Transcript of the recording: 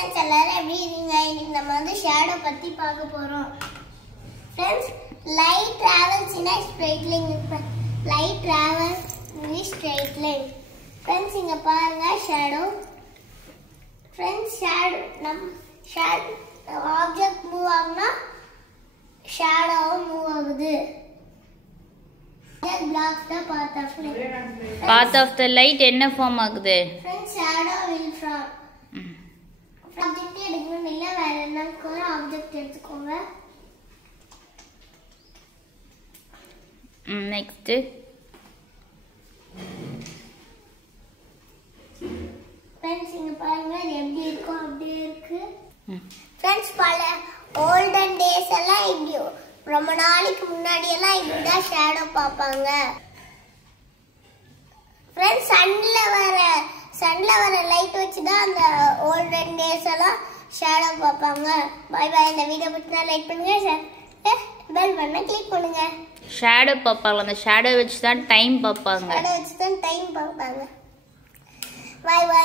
friends, எல்லாரும் எப்படி இருக்கீங்க? இன்னைக்கு நம்ம வந்து ஷேடோ பத்தி பார்க்க போறோம். Friends, light travels in a straight line. Light travels in a straight line. Friends, இங்க பாருங்க shadow. Friends, shadow object move ஆகுனா shadow move ஆகுது. That blocks the path of light. Path of the light என்ன form ஆகுது? Friends, shadow will from object எடுக்கணும் இல்ல வேற என்ன ஒரு ஆப்ஜெக்ட் எடுத்துக்கோங்க. நெக்ஸ்ட் Friends, இங்க பாருங்க இது எப்படி இருக்கோ அப்படியே இருக்கு. Friends, பல olden days எல்லாம் இப்படி ரொம்ப நாளைக்கு முன்னாடி எல்லாம் இப்படிதான் ஷேடோ பாப்பாங்க. Friends, சன்ல வர லைட் வச்சு தான் அந்த olden days எல்லாம் ஷேடோ பாப்பாங்க. Bye bye. இந்த வீடியோ பிடிச்சா லைக் பண்ணுங்க, பெல் பட்டனை கிளிக் பண்ணுங்க. ஷேடோ பார்ப்பாங்க. அந்த ஷேடோ வச்சு தான் டைம் பார்ப்பாங்க. ஷேடோ வச்சு தான் டைம் பார்ப்பாங்க. Bye by.